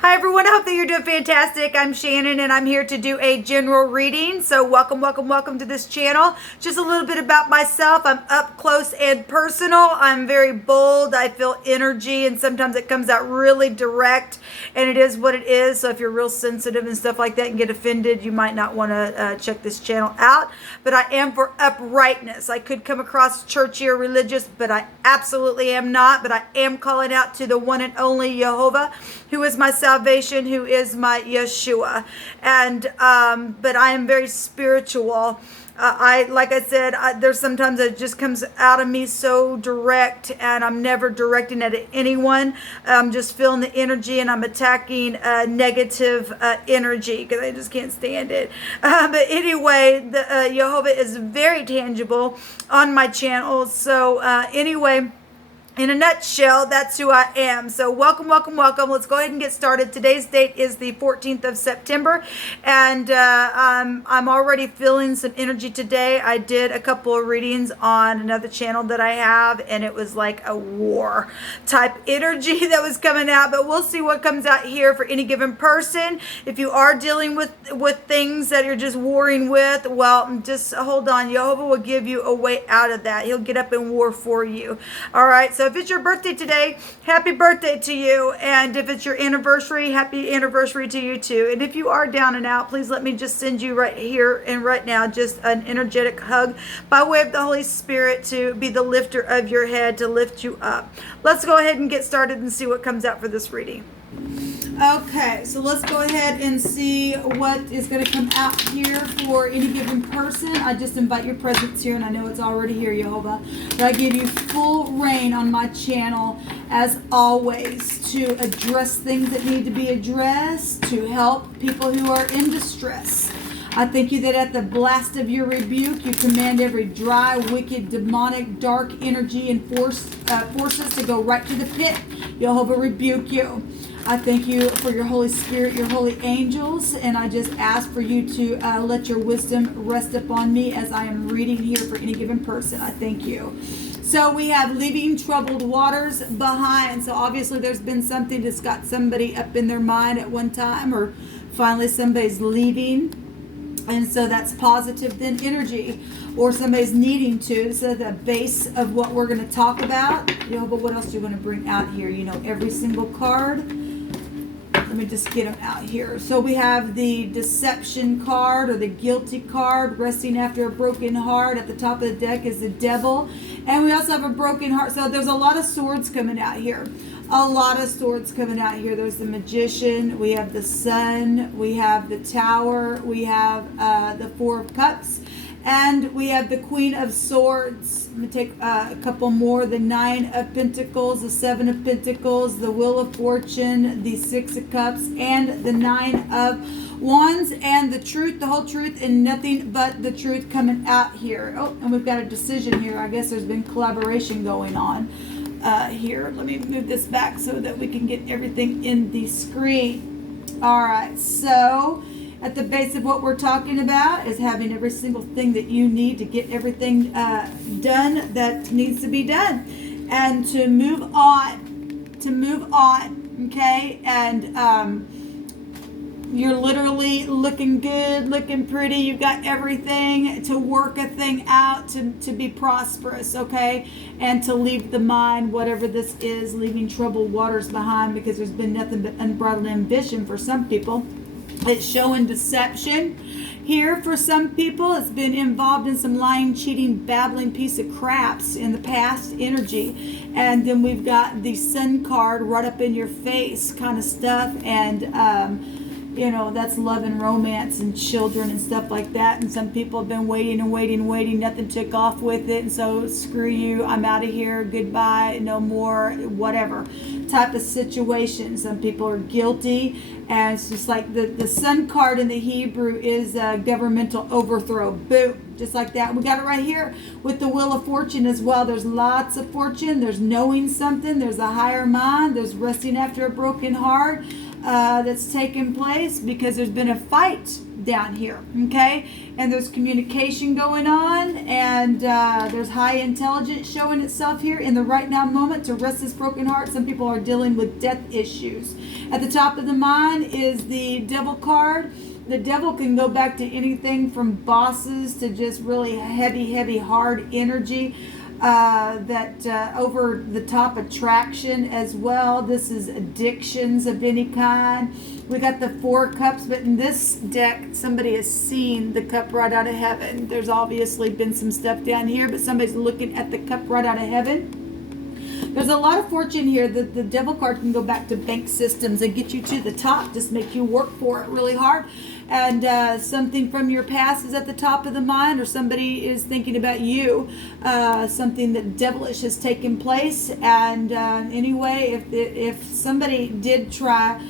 Hi everyone, I hope that you're doing fantastic. I'm Shannon and I'm here to do a general reading. So welcome to this channel. Just a little bit about myself. I'm up close and personal. I'm very bold. I feel energy and sometimes it comes out really direct and it is what it is. So if you're real sensitive and stuff like that and get offended, you might not want to check this channel out. But I am for uprightness. I could come across churchy or religious, but I absolutely am not. But I am calling out to the one and only Jehovah, who is my salvation, who is my Yeshua. And but I am very spiritual. Like I said, there's sometimes it just comes out of me so direct, and I'm never directing at anyone. I'm just feeling the energy, and I'm attacking negative energy because I just can't stand it. But anyway, the Jehovah is very tangible on my channel. So anyway, in a nutshell, that's who I am. So welcome. Let's go ahead and get started. Today's date is the 14th of September, and I'm already feeling some energy today. I did a couple of readings on another channel that I have, and it was like a war type energy that was coming out, but we'll see what comes out here for any given person. If you are dealing with things that you're just warring with, well, just hold on. Jehovah will give you a way out of that. He'll get up and war for you. All right, so if it's your birthday today, happy birthday to you. And if it's your anniversary, happy anniversary to you too. And if you are down and out, please let me just send you right here and right now just an energetic hug by way of the Holy Spirit to be the lifter of your head, to lift you up. Let's go ahead and get started and see what comes out for this reading. Okay, so let's go ahead and see what is going to come out here for any given person. I just invite your presence here, and I know it's already here, Jehovah. But I give you full reign on my channel, as always, to address things that need to be addressed, to help people who are in distress. I thank you that at the blast of your rebuke, you command every dry, wicked, demonic, dark energy and forces to go right to the pit. Jehovah rebuke you. I thank you for your Holy Spirit, your holy angels, and I just ask for you to let your wisdom rest upon me as I am reading here for any given person. I thank you. So we have leaving troubled waters behind. So obviously there's been something that's got somebody up in their mind at one time, or finally somebody's leaving. And so that's positive then energy, or somebody's needing to. So the base of what we're going to talk about. You know, but what else do you want to bring out here? You know, every single card. Let me just get them out here. So we have the deception card, or the guilty card, resting after a broken heart. At the top of the deck is the devil. And we also have a broken heart. So there's a lot of swords coming out here. A lot of swords coming out here. There's the magician. We have the sun. We have the tower. We have the four of cups. And we have the Queen of Swords. I'm going to take a couple more. The Nine of Pentacles, the Seven of Pentacles, the Wheel of Fortune, the Six of Cups, and the Nine of Wands. And the truth, the whole truth, and nothing but the truth coming out here. Oh, and we've got a decision here. I guess there's been collaboration going on here. Let me move this back so that we can get everything in the screen. All right, so at the base of what we're talking about is having every single thing that you need to get everything done that needs to be done, and to move on, okay? And you're literally looking good, looking pretty. You've got everything to work a thing out, to be prosperous, okay? And to leave the mind, whatever this is, leaving troubled waters behind, because there's been nothing but unbridled ambition for some people. It's showing deception here for some people. It's been involved in some lying, cheating, babbling piece of craps in the past energy. And then we've got the sun card right up in your face kind of stuff. And you know, that's love and romance and children and stuff like that. And some people have been waiting. Nothing took off with it. And so, screw you. I'm out of here. Goodbye. No more. Whatever type of situation. Some people are guilty. And it's just like the sun card in the Hebrew is governmental overthrow. Boom. Just like that. We got it right here with the Wheel of Fortune as well. There's lots of fortune. There's knowing something. There's a higher mind. There's resting after a broken heart. That's taken place because there's been a fight down here, okay? And there's communication going on, and there's high intelligence showing itself here in the right now moment to rest this broken heart. Some people are dealing with death issues. At the top of the mind is the devil card. The devil can go back to anything from bosses to just really heavy, hard energy. That over the top attraction as well. This is addictions of any kind. We got the 4 cups, but in this deck, somebody has seen the cup right out of heaven. There's obviously been some stuff down here, but somebody's looking at the cup right out of heaven. There's a lot of fortune here. The devil card can go back to bank systems and get you to the top, just make you work for it really hard. And something from your past is at the top of the mind, or somebody is thinking about you. Something that devilish has taken place. And anyway, if somebody did try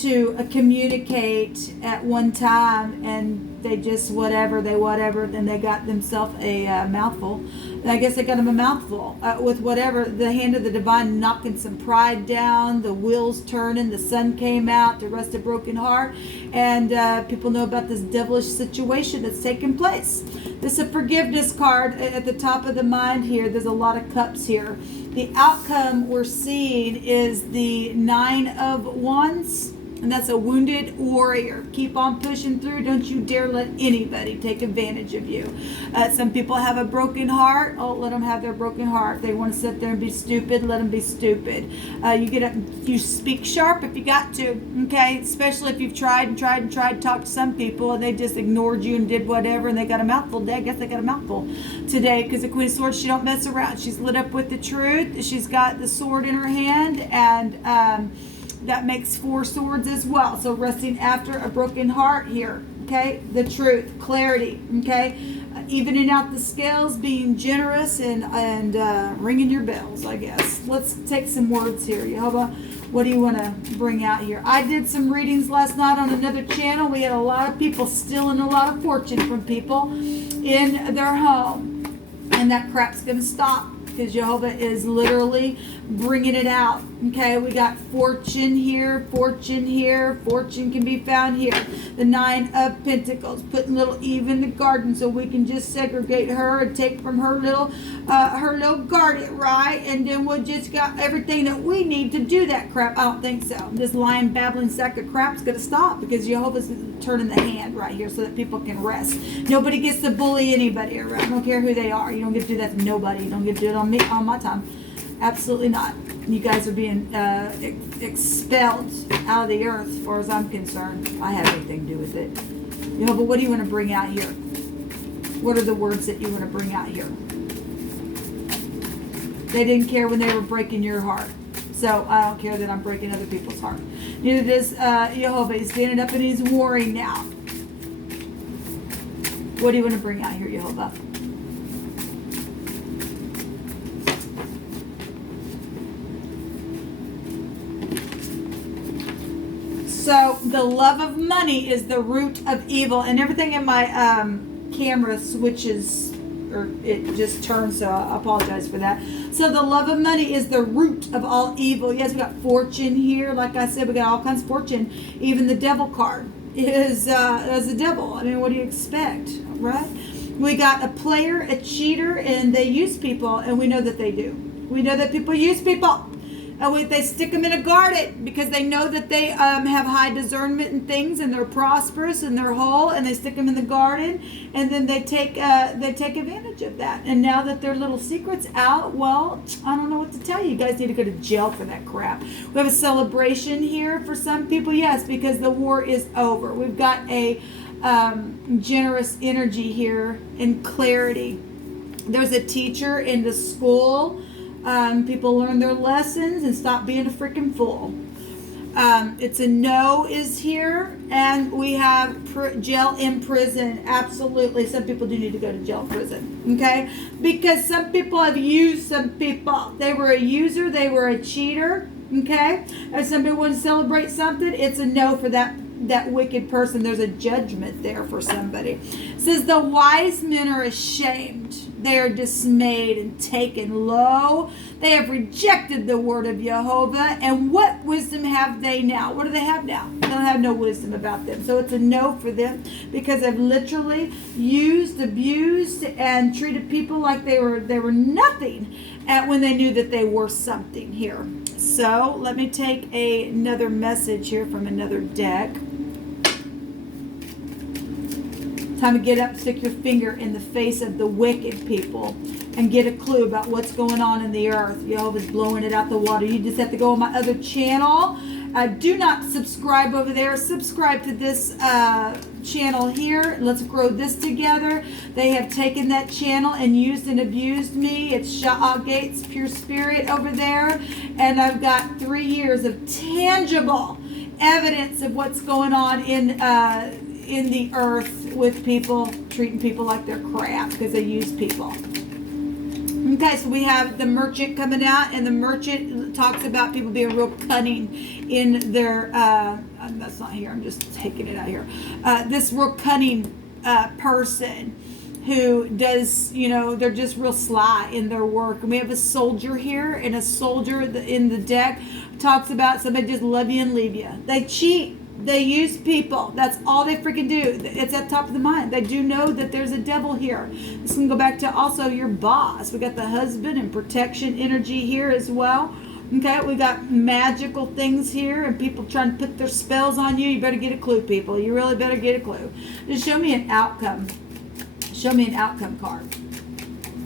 to communicate at one time and they just then they got themselves a mouthful. And I guess they got them a mouthful with whatever, the hand of the divine knocking some pride down, the wheels turning, the sun came out to rest a broken heart, and people know about this devilish situation that's taking place. This is a forgiveness card at the top of the mind here. There's a lot of cups here. The outcome we're seeing is the 9 of Wands. And that's a wounded warrior. Keep on pushing through. Don't you dare let anybody take advantage of you. Some people have a broken heart. Oh, let them have their broken heart. If they want to sit there and be stupid, let them be stupid. You speak sharp if you got to. Okay, especially if you've tried to talk to some people and they just ignored you and did whatever and they got a mouthful. I guess they got a mouthful today, because the Queen of Swords, she don't mess around. She's lit up with the truth. She's got the sword in her hand, and that makes 4 swords as well. So resting after a broken heart here. Okay, the truth, clarity. Okay, evening out the scales, being generous, and ringing your bells, I guess. Let's take some words here. Jehovah, what do you want to bring out here? I did some readings last night on another channel. We had a lot of people stealing a lot of fortune from people in their home, and that crap's going to stop, because Jehovah is literally bringing it out. Okay, we got fortune here, fortune here, fortune can be found here. The 9 of Pentacles, putting little Eve in the garden so we can just segregate her and take from her little garden, right? And then we'll just got everything that we need to do that crap. I don't think so. This lying, babbling sack of crap's going to stop, because Jehovah's turning the hand right here so that people can rest. Nobody gets to bully anybody around. I don't care who they are. You don't get to do that to nobody. You don't get to do it on me, on my time. Absolutely not. You guys are being expelled out of the earth as far as I'm concerned. I have anything to do with it. Jehovah, what do you want to bring out here? What are the words that you want to bring out here? They didn't care when they were breaking your heart. So I don't care that I'm breaking other people's heart. Neither does Jehovah. He's standing up and he's warring now. What do you want to bring out here, Jehovah? So the love of money is the root of evil, and everything in my camera switches, or it just turns, so I apologize for that. So the love of money is the root of all evil. Yes, we got fortune here. Like I said, we got all kinds of fortune. Even the devil card is the devil. I mean, what do you expect, right? We got a player, a cheater, and they use people, and we know that they do. We know that people use people. And they stick them in a garden because they know that they have high discernment and things, and they're prosperous and they're whole, and they stick them in the garden, and then they take advantage of that. And now that their little secret's out, well, I don't know what to tell you. You guys need to go to jail for that crap. We have a celebration here for some people, yes, because the war is over. We've got a generous energy here and clarity. There's a teacher in the school. People learn their lessons and stop being a freaking fool. It's a no is here, and we have jail in prison. Absolutely, some people do need to go to jail, prison. Okay, because some people have used some people. They were a user. They were a cheater. Okay, if somebody wants to celebrate something, it's a no for that wicked person. There's a judgment there for somebody. It says the wise men are ashamed. They are dismayed and taken low. They have rejected the word of Jehovah. And what wisdom have they now? What do they have now? They don't have no wisdom about them. So it's a no for them because they've literally used, abused, and treated people like they were nothing when they knew that they were something here. So let me take another message here from another deck. Time to get up, stick your finger in the face of the wicked people and get a clue about what's going on in the earth. Jehovah's blowing it out the water. You just have to go on my other channel. Do not subscribe over there. Subscribe to this channel here. Let's grow this together. They have taken that channel and used and abused me. It's Sha'ah Gates Pure Spirit over there. And I've got 3 years of tangible evidence of what's going on in the earth with people treating people like they're crap because they use people. Okay, so we have the merchant coming out, and the merchant talks about people being real cunning in their that's not here, I'm just taking it out here. This real cunning person who does, they're just real sly in their work. And we have a soldier here, and a soldier in the deck talks about somebody just love you and leave you. They cheat. They use people. That's all they freaking do. It's at top of the mind. They do know that there's a devil here. This can go back to also your boss. We got the husband and protection energy here as well. Okay, we got magical things here and people trying to put their spells on you. You better get a clue, people. You really better get a clue. Just show me an outcome. Show me an outcome card.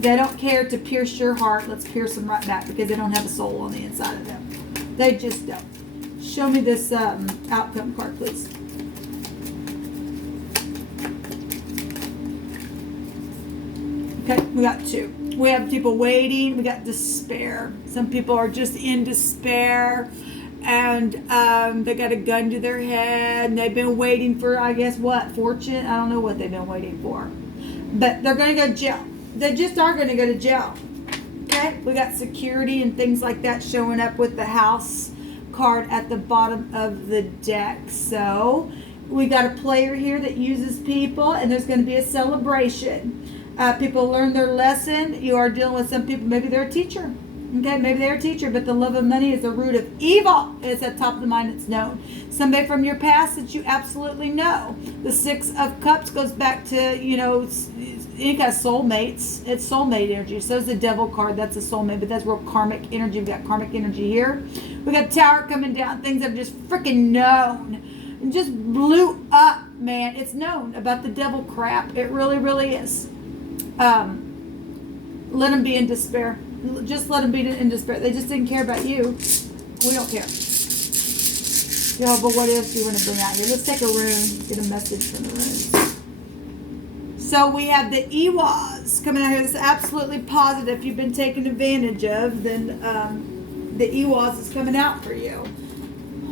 They don't care to pierce your heart. Let's pierce them right back because they don't have a soul on the inside of them. They just don't. Show me this outcome card, please. Okay, we got 2. We have people waiting. We got despair. Some people are just in despair, and they got a gun to their head, and they've been waiting for, I guess, what? Fortune? I don't know what they've been waiting for. But they're going to go to jail. They just are going to go to jail. Okay, we got security and things like that showing up with the house card at the bottom of the deck. So we got a player here that uses people, and there's going to be a celebration. People learn their lesson. You are dealing with some people, maybe they're a teacher. Okay, maybe they're a teacher, but the love of money is the root of evil. It's at top of the mind, it's known. Somebody from your past that you absolutely know. The 6 of Cups goes back to, any kind of soulmates. It's soulmate energy. So is the devil card. That's a soulmate, but that's real karmic energy. We got karmic energy here. We got Tower coming down. Things that are just freaking known. And just blew up, man. It's known about the devil crap. It really, really is. Let them be in despair. Just let them be in despair. They just didn't care about you. We don't care. But what else do you want to bring out here? Let's take a rune. Get a message from the rune. So we have the Ewas coming out here. This is absolutely positive. If you've been taken advantage of, then the Ewas is coming out for you.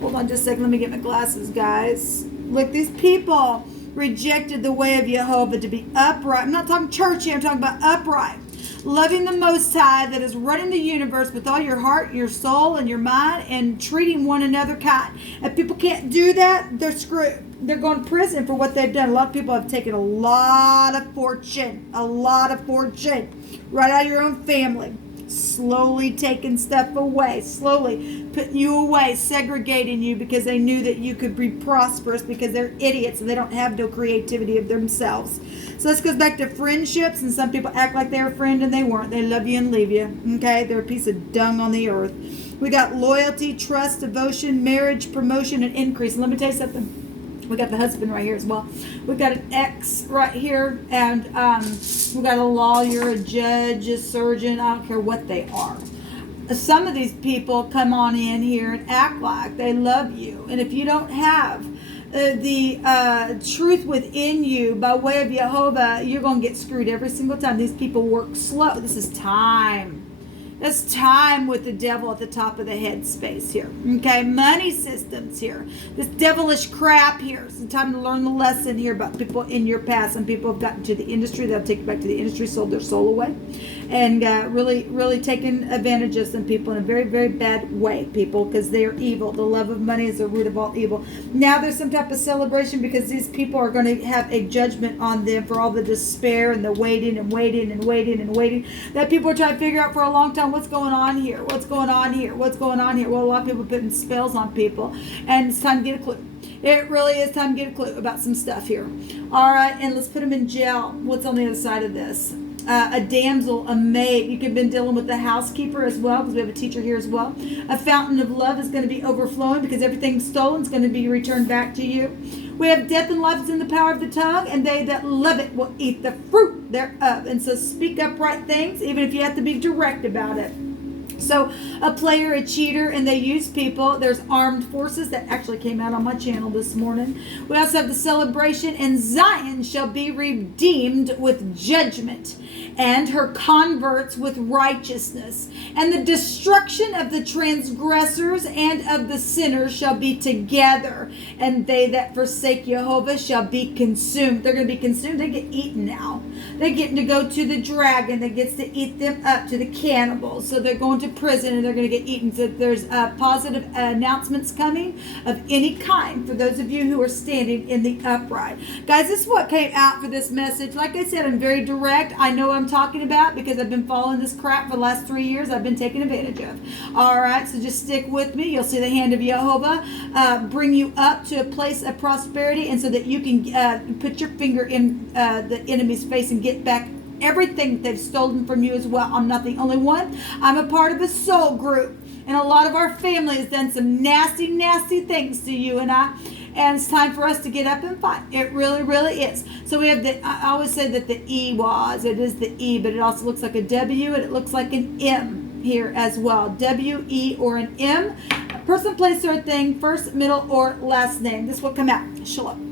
Hold on just a second. Let me get my glasses, guys. Look, these people rejected the way of Jehovah to be upright. I'm not talking church here. I'm talking about upright. Loving the Most High that is running the universe with all your heart, your soul, and your mind, and treating one another kind. If people can't do that, they're screwed. They're going to prison for what they've done. A lot of people have taken a lot of fortune right out of your own family. Slowly taking stuff away, slowly putting you away, segregating you because they knew that you could be prosperous because they're idiots and they don't have no creativity of themselves. So this goes back to friendships, and some people act like they're a friend and they weren't. They love you and leave you. Okay, they're a piece of dung on the earth. We got loyalty, trust, devotion, marriage, promotion, and increase. And let me tell you something. We got the husband right here as well. We've got an ex right here, and we got a lawyer, a judge, a surgeon. I don't care what they are. Some of these people come on in here and act like they love you, and if you don't have the truth within you by way of Jehovah, you're going to get screwed every single time. These people work slow. This is time. That's time with the devil at the top of the head space here. Okay, money systems here. This devilish crap here. It's time to learn the lesson here about people in your past. Some people have gotten to the industry. They'll take you back to the industry, sold their soul away. and really taking advantage of some people in a very, very bad way, people, because they are evil. The love of money is the root of all evil. Now there's some type of celebration because these people are going to have a judgment on them for all the despair and the waiting and waiting and waiting and waiting that people are trying to figure out for a long time. What's going on here? What's going on here? What's going on here? Well, a lot of people are putting spells on people, and it's time to get a clue. It really is time to get a clue about some stuff here. All right, and let's put them in jail. What's on the other side of this? A damsel, a maid. You could have been dealing with the housekeeper as well, because we have a teacher here as well. A fountain of love is going to be overflowing because everything stolen is going to be returned back to you. We have death and life is in the power of the tongue, and they that love it will eat the fruit thereof. And so speak upright things, even if you have to be direct about it. So a player, a cheater, and they use people. There's armed forces that actually came out on my channel this morning. We also have the celebration, and Zion shall be redeemed with judgment, and her converts with righteousness. And the destruction of the transgressors and of the sinners shall be together, and they that forsake Jehovah shall be consumed. They're going to be consumed. They get eaten now. They're getting to go to the dragon that gets to eat them up, to the cannibals. So they're going to prison and they're going to get eaten. So there's positive announcements coming of any kind for those of you who are standing in the upright. Guys, this is what came out for this message. Like I said, I'm very direct. I know what I'm talking about because I've been following this crap for the last 3 years. I've been taken advantage of. All right, so just stick with me. You'll see the hand of Jehovah bring you up to a place of prosperity, and so that you can put your finger in the enemy's face and get back everything they've stolen from you as well. I'm not the only one. I'm a part of a soul group, and a lot of our family has done some nasty, nasty things to you and I. And it's time for us to get up and fight. It really, really is. So we have I always say that the it is the E, but it also looks like a W, and it looks like an M here as well. W-E or an M. Person, place, or thing, first, middle, or last name. This will come out. Shalom.